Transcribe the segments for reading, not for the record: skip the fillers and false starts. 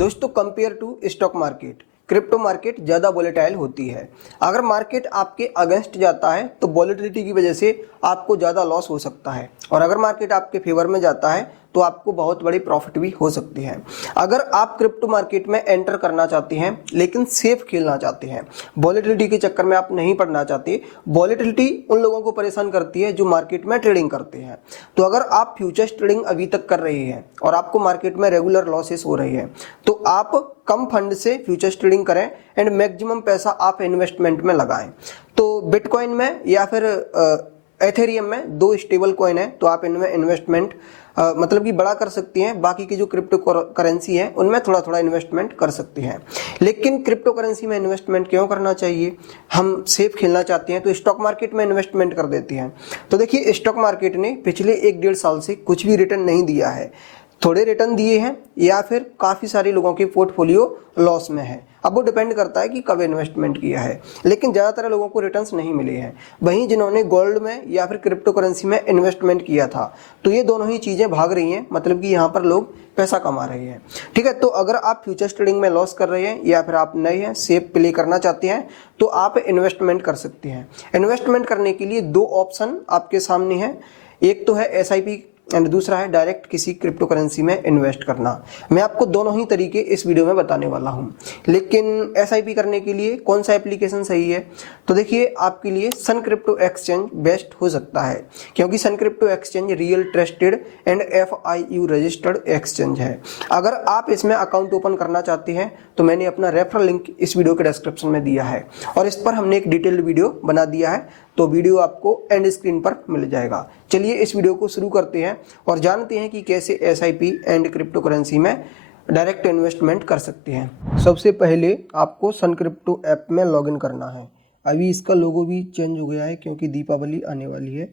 दोस्तों compare to stock market crypto market ज़्यादा volatile होती है। अगर मार्केट आपके अगेंस्ट जाता है तो वोलेटिलिटी की वजह से आपको ज़्यादा लॉस हो सकता है, और अगर मार्केट आपके फेवर में जाता है तो आपको बहुत बड़ी प्रॉफिट भी हो सकती है। अगर आप क्रिप्टो मार्केट में एंटर करना चाहते हैं लेकिन सेफ खेलना चाहते हैं, वोलेटिलिटी के चक्कर में आप नहीं पड़ना चाहते, वोलेटिलिटी उन लोगों को परेशान करती है जो मार्केट में ट्रेडिंग करते हैं। तो अगर आप फ्यूचर्स ट्रेडिंग अभी तक कर रहे हैं और आपको मार्केट में रेगुलर लॉसेस हो रही है तो आप कम फंड से फ्यूचर्स ट्रेडिंग करें एंड मैक्सिमम पैसा आप इन्वेस्टमेंट में लगाएं। तो बिटकॉइन में या फिर एथेरियम में दो स्टेबल कॉइन है, तो आप इनमें इन्वेस्टमेंट मतलब कि बड़ा कर सकती हैं। बाकी की जो क्रिप्टो करेंसी है उनमें थोड़ा थोड़ा इन्वेस्टमेंट कर सकती हैं। लेकिन क्रिप्टो करेंसी में इन्वेस्टमेंट क्यों करना चाहिए? हम सेफ खेलना चाहते हैं तो स्टॉक मार्केट में इन्वेस्टमेंट कर देते हैं। तो देखिए, स्टॉक मार्केट ने पिछले 1-1.5 साल से कुछ भी रिटर्न नहीं दिया है। थोड़े रिटर्न दिए हैं या फिर काफ़ी सारे लोगों के पोर्टफोलियो लॉस में है। अब वो डिपेंड करता है कि कब इन्वेस्टमेंट किया है, लेकिन ज़्यादातर लोगों को रिटर्न्स नहीं मिले हैं। वहीं जिन्होंने गोल्ड में या फिर क्रिप्टो करेंसी में इन्वेस्टमेंट किया था तो ये दोनों ही चीज़ें भाग रही हैं, मतलब कि यहाँ पर लोग पैसा कमा रहे हैं। ठीक है, तो अगर आप फ्यूचर्स ट्रेडिंग में लॉस कर रहे हैं या फिर आप नए हैं, सेफ प्ले करना चाहते हैं तो आप इन्वेस्टमेंट कर सकते हैं। इन्वेस्टमेंट करने के लिए 2 ऑप्शन आपके सामने हैं, एक तो है SIP एंड दूसरा है डायरेक्ट किसी क्रिप्टो करेंसी में इन्वेस्ट करना। मैं आपको दोनों ही तरीके इस वीडियो में बताने वाला हूं। लेकिन SIP करने के लिए कौन सा एप्लीकेशन सही है? तो देखिए, आपके लिए सन क्रिप्टो एक्सचेंज बेस्ट हो सकता है, क्योंकि Sun crypto exchange real trusted and FIU registered exchange है। अगर आप इसमें अकाउंट ओपन करना चाहते हैं तो मैंने अपना रेफरल लिंक इस वीडियो के डिस्क्रिप्शन में दिया है और इस पर हमने एक डिटेल्ड वीडियो बना दिया है, तो वीडियो आपको एंड स्क्रीन पर मिल जाएगा। चलिए इस वीडियो को शुरू करते हैं और जानते हैं कि कैसे SIP एंड क्रिप्टो करेंसी में डायरेक्ट इन्वेस्टमेंट कर सकते हैं। सबसे पहले आपको सन क्रिप्टो ऐप में लॉगिन करना है। अभी इसका लोगो भी चेंज हो गया है क्योंकि दीपावली आने वाली है।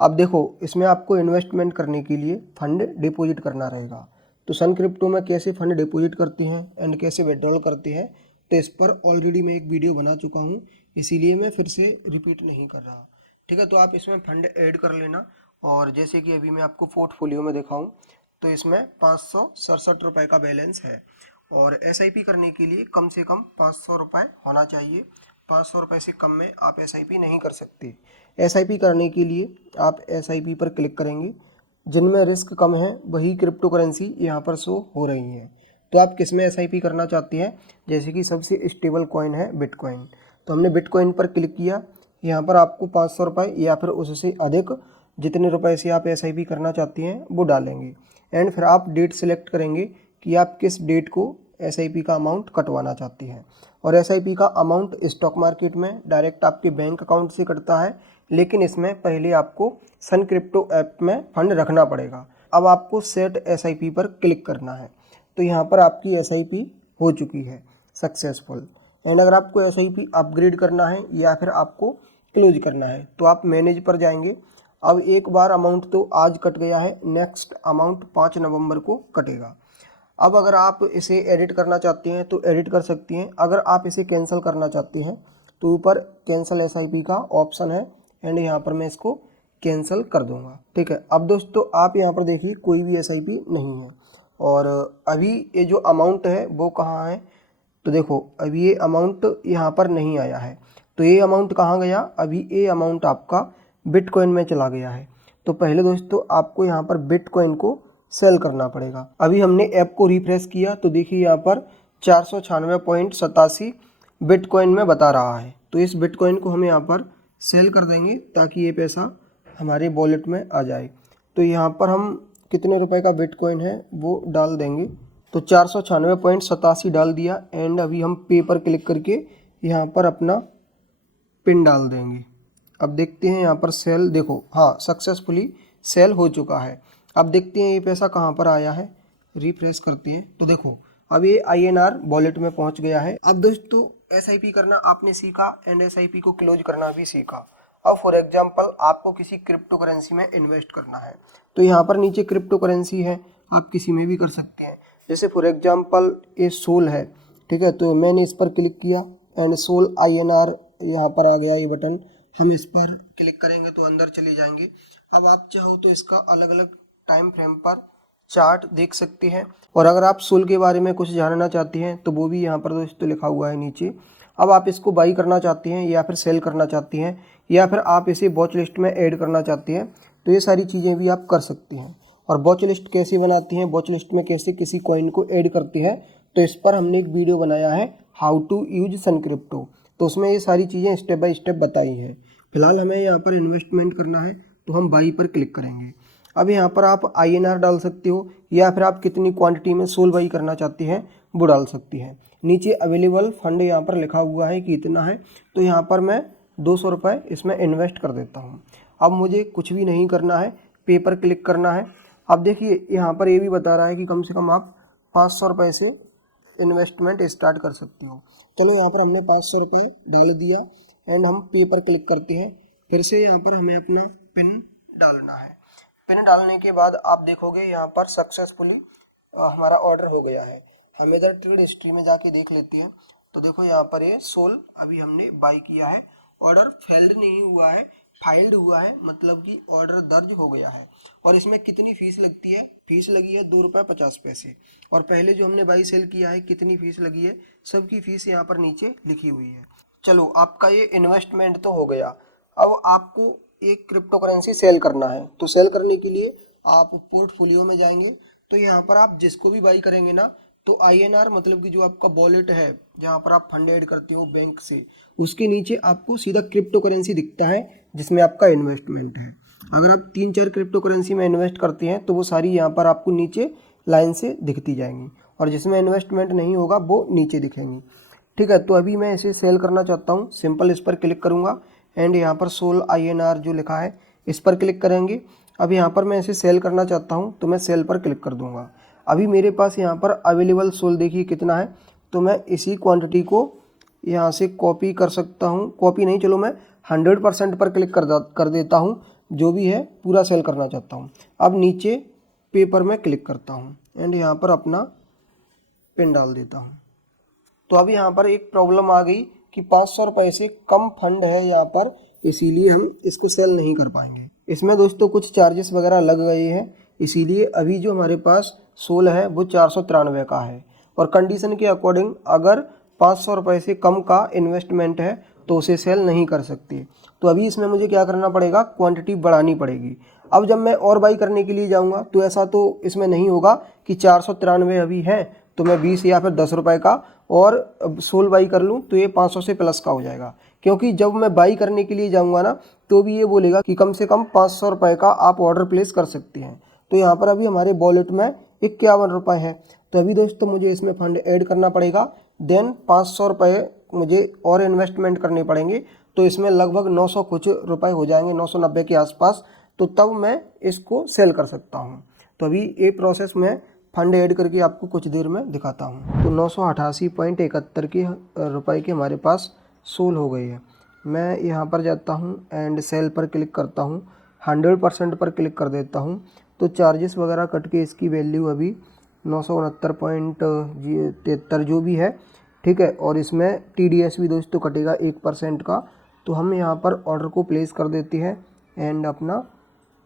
अब देखो, इसमें आपको इन्वेस्टमेंट करने के लिए फंड डिपॉजिट करना रहेगा। तो सन क्रिप्टो में कैसे फंड डिपॉजिट करते हैं एंड कैसे विड्रॉल करते हैं, तो इस पर ऑलरेडी मैं एक वीडियो बना चुका हूँ, इसीलिए मैं फिर से रिपीट नहीं कर रहा। ठीक है, तो आप इसमें फंड ऐड कर लेना। और जैसे कि अभी मैं आपको पोर्टफोलियो में दिखाऊं तो इसमें 567 रुपये का बैलेंस है और SIP करने के लिए कम से कम 500 रुपये होना चाहिए। 500 रुपये से कम में आप SIP नहीं कर सकते। SIP करने के लिए आप SIP पर क्लिक करेंगे। जिनमें रिस्क कम है वही क्रिप्टो करेंसी यहाँ पर शो हो रही है। तो आप किस में SIP करना चाहते हैं? जैसे कि सबसे स्टेबल कॉइन है बिटकॉइन, तो हमने बिटकॉइन पर क्लिक किया। यहाँ पर आपको 500 रुपये या फिर उससे अधिक जितने रुपए से आप SIP करना चाहते हैं वो डालेंगे एंड फिर आप डेट सेलेक्ट करेंगे कि आप किस डेट को SIP का अमाउंट कटवाना चाहते हैं। और SIP का अमाउंट स्टॉक मार्केट में डायरेक्ट आपके बैंक अकाउंट से कटता है, लेकिन इसमें पहले आपको सन क्रिप्टो ऐप में फंड रखना पड़ेगा। अब आपको सेट SIP पर क्लिक करना है, तो यहाँ पर आपकी SIP हो चुकी है सक्सेसफुल। एंड अगर आपको SIP अपग्रेड करना है या फिर आपको क्लोज करना है तो आप मैनेज पर जाएंगे। अब एक बार अमाउंट तो आज कट गया है, नेक्स्ट अमाउंट 5 नवंबर को कटेगा। अब अगर आप इसे एडिट करना चाहते हैं तो एडिट कर सकते हैं। अगर आप इसे कैंसिल करना चाहते हैं तो ऊपर कैंसिल SIP का ऑप्शन है एंड यहाँ पर मैं इसको कैंसिल कर दूंगा। ठीक है, अब दोस्तों आप यहाँ पर देखिए कोई भी SIP नहीं है और अभी ये जो अमाउंट है वो कहाँ है? तो देखो, अभी ये अमाउंट यहाँ पर नहीं आया है। तो ये अमाउंट कहाँ गया? अभी ये अमाउंट आपका बिटकॉइन में चला गया है। तो पहले दोस्तों आपको यहाँ पर बिटकॉइन को सेल करना पड़ेगा। अभी हमने ऐप को रिफ्रेश किया तो देखिए यहाँ पर 496.87 बिटकॉइन में बता रहा है। तो इस बिटकॉइन को हम यहाँ पर सेल कर देंगे ताकि ये पैसा हमारे वॉलेट में आ जाए। तो यहाँ पर हम कितने रुपए का बिटकॉइन है वो डाल देंगे। तो 496.87 डाल दिया एंड अभी हम पे पर क्लिक करके यहाँ पर अपना पिन डाल देंगे। अब देखते हैं यहाँ पर सेल, देखो हाँ सक्सेसफुली सेल हो चुका है। अब देखते हैं ये पैसा कहाँ पर आया है, रिफ्रेश करते हैं तो देखो अब ये INR वॉलेट में पहुँच गया है। अब दोस्तों SIP करना आपने सीखा एंड SIP को क्लोज करना भी सीखा। अब फॉर एग्जांपल आपको किसी क्रिप्टो करेंसी में इन्वेस्ट करना है तो यहाँ पर नीचे क्रिप्टो करेंसी है, आप किसी में भी कर सकते हैं। जैसे फॉर एग्जांपल ये सोल है, ठीक है, तो मैंने इस पर क्लिक किया एंड सोल INR यहाँ पर आ गया ये बटन। हम इस पर क्लिक करेंगे तो अंदर चले जाएंगे। अब आप चाहो तो इसका अलग अलग टाइम फ्रेम पर चार्ट देख सकते हैं। और अगर आप सोल के बारे में कुछ जानना चाहते हैं तो वो भी यहाँ पर दोस्तों लिखा हुआ है नीचे। अब आप इसको बाई करना चाहते हैं या फिर सेल करना चाहते हैं या फिर आप इसे वॉच लिस्ट में ऐड करना चाहते हैं तो ये सारी चीज़ें भी आप कर सकते हैं। और वॉच लिस्ट कैसे बनाते हैं, वॉच लिस्ट में कैसे किसी कॉइन को ऐड करते हैं, तो इस पर हमने एक वीडियो बनाया है how to use Sun crypto, तो उसमें ये सारी चीज़ें स्टेप बाय स्टेप बताई हैं। फिलहाल हमें यहाँ पर इन्वेस्टमेंट करना है तो हम बाई पर क्लिक करेंगे। अब यहाँ पर आप INR डाल सकते हो या फिर आप कितनी क्वांटिटी में सोल बाई करना चाहते हैं वो डाल सकती हैं। नीचे अवेलेबल फंड यहाँ पर लिखा हुआ है कि इतना है, तो यहाँ पर मैं 200 रुपये इसमें इन्वेस्ट कर देता हूँ। अब मुझे कुछ भी नहीं करना है, पे पर क्लिक करना है। अब देखिए यहाँ पर ये भी बता रहा है कि कम से कम आप 500 रुपये से इन्वेस्टमेंट स्टार्ट कर सकते हो। चलो यहाँ पर हमने 500 रुपये डाल दिया एंड हम पे पर क्लिक करते हैं। फिर से यहाँ पर हमें अपना पिन डालना है। पिन डालने के बाद आप देखोगे यहाँ पर सक्सेसफुली हमारा ऑर्डर हो गया है। हम इधर ट्रेड हिस्ट्री में जाके देख लेते हैं तो देखो यहाँ पर ये सोल अभी हमने बाई किया है। ऑर्डर फेल्ड नहीं हुआ है, फाइल्ड हुआ है, मतलब कि ऑर्डर दर्ज हो गया है। और इसमें कितनी फीस लगती है, फीस लगी है 2 रुपये 50 पैसे। और पहले जो हमने बाई सेल किया है कितनी फीस लगी है, सबकी फीस यहाँ पर नीचे लिखी हुई है। चलो आपका ये इन्वेस्टमेंट तो हो गया। अब आपको एक क्रिप्टो करेंसी सेल करना है, तो सेल करने के लिए आप पोर्टफोलियो में जाएंगे तो यहाँ पर आप जिसको भी बाई करेंगे ना तो INR मतलब कि जो आपका वॉलेट है जहाँ पर आप फंड ऐड करते हो बैंक से, उसके नीचे आपको सीधा क्रिप्टो करेंसी दिखता है जिसमें आपका इन्वेस्टमेंट है। अगर आप 3-4 क्रिप्टो करेंसी में इन्वेस्ट करते हैं तो वो सारी यहाँ पर आपको नीचे लाइन से दिखती जाएंगी और जिसमें इन्वेस्टमेंट नहीं होगा वो नीचे दिखेंगी। ठीक है, तो अभी मैं इसे सेल करना चाहता हूँ। सिंपल इस पर क्लिक करूँगा एंड यहाँ पर सोल INR जो लिखा है इस पर क्लिक करेंगे। अब यहाँ पर मैं इसे सेल करना चाहता हूँ तो मैं सेल पर क्लिक कर दूँगा। अभी मेरे पास यहाँ पर अवेलेबल सोल देखिए कितना है, तो मैं इसी क्वांटिटी को यहाँ से कॉपी कर सकता हूँ। कॉपी नहीं, चलो मैं 100% पर क्लिक कर देता हूँ, जो भी है पूरा सेल करना चाहता हूँ। अब नीचे पेपर में क्लिक करता हूँ एंड यहाँ पर अपना पिन डाल देता हूँ। तो अब यहाँ पर एक प्रॉब्लम आ गई कि 500 रुपये से कम फंड है यहाँ पर, इसीलिए हम इसको सेल नहीं कर पाएंगे। इसमें दोस्तों कुछ चार्जेस वगैरह लग गए हैं, इसीलिए अभी जो हमारे पास सोल है वो 493 का है। और कंडीशन के अकॉर्डिंग अगर 500 रुपये से कम का इन्वेस्टमेंट है तो उसे सेल नहीं कर सकते। तो अभी इसमें मुझे क्या करना पड़ेगा, क्वांटिटी बढ़ानी पड़ेगी। अब जब मैं और बाई करने के लिए जाऊँगा तो ऐसा तो इसमें नहीं होगा कि 493 अभी है तो मैं 20 या फिर 10 रुपये का और सोल बाई कर लूँ तो ये 500 से प्लस का हो जाएगा। क्योंकि जब मैं बाई करने के लिए जाऊँगा ना तो भी ये बोलेगा कि कम से कम 500 रुपये का आप ऑर्डर प्लेस कर सकते हैं। तो यहाँ पर अभी हमारे वॉलेट में 51 रुपये है। तो अभी दोस्तों मुझे इसमें फंड ऐड करना पड़ेगा, देन 500 रुपये मुझे और इन्वेस्टमेंट करने पड़ेंगे। तो इसमें लगभग 900 कुछ रुपये हो जाएंगे, 990 के आसपास, तो तब मैं इसको सेल कर सकता हूँ। तो अभी ये प्रोसेस में फंड ऐड करके आपको कुछ देर में दिखाता हूँ। तो 988.71 के रुपये के हमारे पास सोल हो गई है। मैं यहाँ पर जाता हूँ एंड सेल पर क्लिक करता हूँ, 100% पर क्लिक कर देता हूँ। तो चार्जेस वगैरह कट के इसकी वैल्यू अभी 969.73 जो भी है, ठीक है। और इसमें TDS भी दोस्तों कटेगा 1% का। तो हम यहाँ पर ऑर्डर को प्लेस कर देते हैं एंड अपना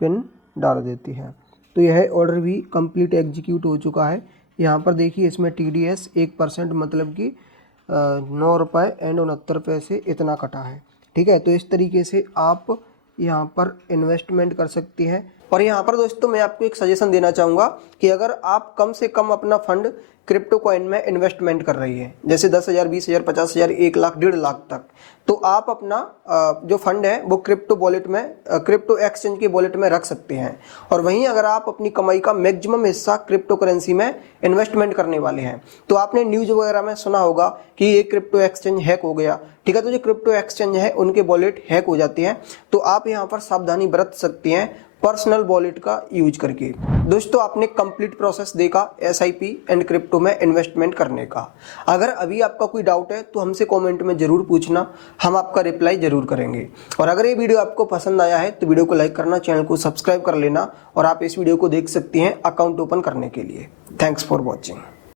पिन डाल देते हैं। तो यह ऑर्डर भी कंप्लीट एग्जीक्यूट हो चुका है। यहाँ पर देखिए इसमें TDS 1% मतलब कि 9 रुपये एंड 69 पैसे इतना कटा है, ठीक है। तो इस तरीके से आप यहाँ पर इन्वेस्टमेंट कर सकते हैं। और यहाँ पर दोस्तों मैं आपको एक सजेशन देना चाहूँगा कि अगर आप कम से कम अपना फंड क्रिप्टो कॉइन में इन्वेस्टमेंट कर रही है, जैसे 10,000, 20,000, 50,000, 1 लाख, 1.5 लाख तक, तो आप अपना जो फंड है वो क्रिप्टो वॉलेट में, क्रिप्टो एक्सचेंज के वॉलेट में रख सकते हैं। और वहीं अगर आप अपनी कमाई का मैक्सिमम हिस्सा क्रिप्टो करेंसी में इन्वेस्टमेंट करने वाले हैं, तो आपने न्यूज़ वगैरह में सुना होगा कि ये क्रिप्टो एक्सचेंज हैक हो गया, ठीक है। तो जो क्रिप्टो एक्सचेंज है उनके वॉलेट हैक हो जाते हैं, तो आप यहाँ पर सावधानी बरत सकते हैं पर्सनल वॉलेट का यूज करके। दोस्तों आपने कंप्लीट प्रोसेस देखा SIP एंड क्रिप्टो में इन्वेस्टमेंट करने का। अगर अभी आपका कोई डाउट है तो हमसे कमेंट में ज़रूर पूछना, हम आपका रिप्लाई ज़रूर करेंगे। और अगर ये वीडियो आपको पसंद आया है तो वीडियो को लाइक करना, चैनल को सब्सक्राइब कर लेना और आप इस वीडियो को देख सकते हैं अकाउंट ओपन करने के लिए। Thanks for watching.